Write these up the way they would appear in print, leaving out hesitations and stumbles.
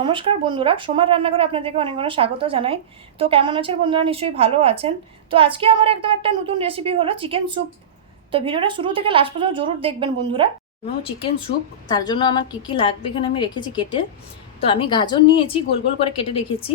নমস্কার বন্ধুরা, সোমার রান্নাঘরে আপনাদেরকে অনেক অনেক স্বাগত জানাই। তো কেমন আছেন বন্ধুরা? নিশ্চয়ই ভালো আছেন। তো আজকে আমার একদম একটা নতুন রেসিপি হলো চিকেন স্যুপ। তো ভিডিওটা শুরু থেকে লাস্ট পর্যন্ত জরুর দেখবেন বন্ধুরা। চিকেন স্যুপ, তার জন্য আমার কী কী লাগবে এখানে আমি রেখেছি কেটে। তো আমি গাজর নিয়েছি, গোল গোল করে কেটে রেখেছি।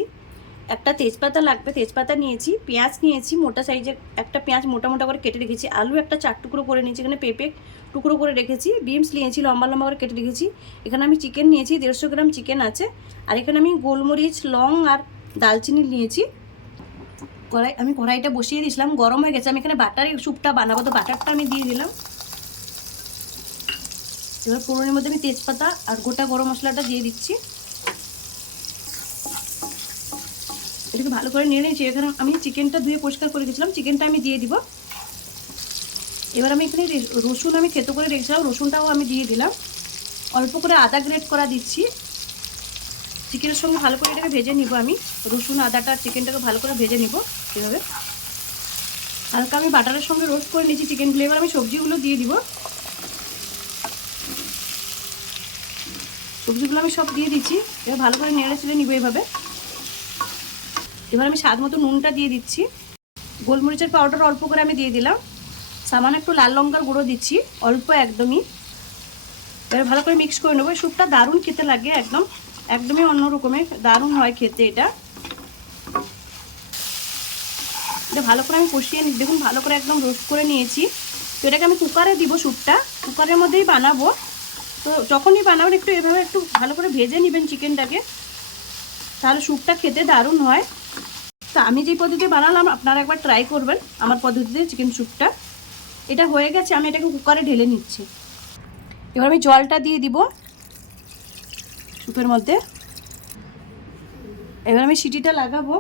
একটা তেজপাতা লাগবে, তেজপাতা নিয়েছি। পেঁয়াজ নিয়েছি, মোটা সাইজের একটা পেঁয়াজ মোটা মোটা করে কেটে রেখেছি। আলু একটা 4 টুকরো করে নিয়েছি, এখানে পেঁপে টুকরো করে রেখেছি। বিনস নিয়েছি, লম্বা লম্বা করে কেটে রেখেছি। এখানে আমি চিকেন নিয়েছি, 150 গ্রাম চিকেন আছে। আর এখানে আমি গোলমরিচ, লং আর দালচিনি নিয়েছি। কড়াইটা বসিয়ে দিয়েছিলাম, গরম হয়ে গেছে। আমি এখানে বাটারের স্যুপটা বানাবো, তো বাটারটা আমি দিয়ে দিলাম। এবার ফোড়নের মধ্যে আমি তেজপাতা আর গোটা গরম মশলাটা দিয়ে দিচ্ছি। এটাকে ভালো করে নিয়ে নিয়েছি। এখানে আমি চিকেনটা ধুয়ে পরিষ্কার করে গেছিলাম, চিকেনটা আমি দিয়ে দিব। এবার আমি এখানে রসুন আমি থেতো করে রেখেছিলাম, রসুনটাও আমি দিয়ে দিলাম। অল্প করে আদা গ্রেট করা দিচ্ছি। চিকেনের সঙ্গে ভালো করে এটাকে ভেজে নিব। আমি রসুন আদাটা চিকেনটাকে ভালো করে ভেজে নিব। এভাবে হালকা আমি বাটারের সঙ্গে রোস্ট করে নিয়েছি চিকেনগুলো। এবার আমি সবজিগুলো দিয়ে দিব। সবজিগুলো আমি সব দিয়ে দিচ্ছি। এবার ভালো করে নেড়ে চেড়ে নিব এইভাবে। এবার আমি স্বাদ মতো নুনটা দিয়ে দিচ্ছি। গোলমরিচের পাউডার অল্প করে আমি দিয়ে দিলাম। সামান্য একটু লাল লঙ্কার গুঁড়ো দিচ্ছি, অল্প একদমই। এবার ভালো করে মিক্স করে নেবো। স্যুপটা দারুণ খেতে লাগে, একদমই অন্য রকমের দারুণ হয় খেতে। এটা ভালো করে আমি কষিয়ে নিই। দেখুন ভালো করে একদম রোস্ট করে নিয়েছি। তো এটাকে আমি কুকারে দিব। স্যুপটা কুকারের মধ্যেই বানাবো। তো যখনই বানাবেন একটু এভাবে একটু ভালো করে ভেজে নেবেন চিকেনটাকে, তাহলে স্যুপটা খেতে দারুণ হয়। তো আমি যে পদ্ধতিতে বানালাম আপনারা একবার ট্রাই করবেন আমার পদ্ধতিতে চিকেন স্যুপটা। এটা হয়ে গেছে, আমি এটাকে কুকারে ঢেলে নিচ্ছি। এবার আমি জলটা দিয়ে দিব স্যুপের মধ্যে। এবার আমি সিটিটা লাগাবো।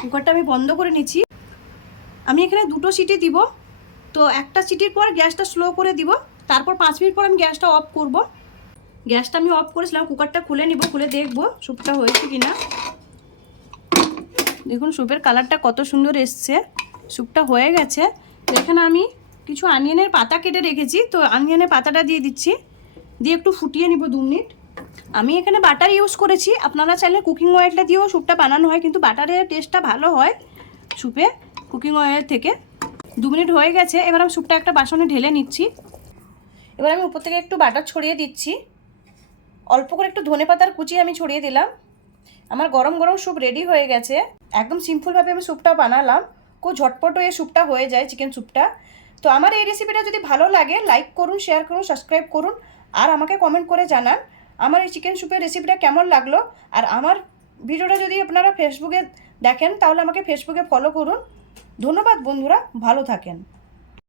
কুকারটা আমি বন্ধ করে নিচ্ছি। আমি এখানে 2টো সিটি দিব। তো একটা সিটির পর গ্যাসটা স্লো করে দিব। তারপর 5 মিনিট পর আমি গ্যাসটা অফ করব। গ্যাসটা আমি অফ করেছিলাম, কুকারটা খুলে নিব, খুলে দেখব স্যুপটা হয়েছে কিনা। দেখুন স্যুপের কালারটা কত সুন্দর এসছে, স্যুপটা হয়ে গেছে। তো এখানে আমি কিছু অনিয়নের পাতা কেটে রেখেছি, তো অনিয়নের পাতাটা দিয়ে দিচ্ছি। দিয়ে একটু ফুটিয়ে নিব 2 মিনিট। আমি এখানে বাটার ইউজ করেছি, আপনারা চাইলে কুকিং অয়েলটা দিয়েও স্যুপটা বানানো হয়, কিন্তু বাটারের টেস্টটা ভালো হয় স্যুপে কুকিং অয়েল থেকে। 2 মিনিট হয়ে গেছে। এবার আমি স্যুপটা একটা বাসনে ঢেলে নিচ্ছি। এবার আমি উপর থেকে একটু বাটার ছড়িয়ে দিচ্ছি। অল্প করে একটু ধনেপাতার কুচি আমি ছড়িয়ে দিলাম। আমার গরম গরম স্যুপ রেডি হয়ে গেছে। একদম সিম্পলভাবে আমি স্যুপটা বানালাম। খুব ঝটপট হয়ে স্যুপটা হয়ে যায় চিকেন স্যুপটা। তো আমার এই রেসিপিটা যদি ভালো লাগে লাইক করুন, শেয়ার করুন, সাবস্ক্রাইব করুন। আর আমাকে কমেন্ট করে জানান আমার এই চিকেন স্যুপের রেসিপিটা কেমন লাগলো। আর আমার ভিডিওটা যদি আপনারা ফেসবুকে দেখেন তাহলে আমাকে ফেসবুকে ফলো করুন। ধন্যবাদ বন্ধুরা, ভালো থাকেন।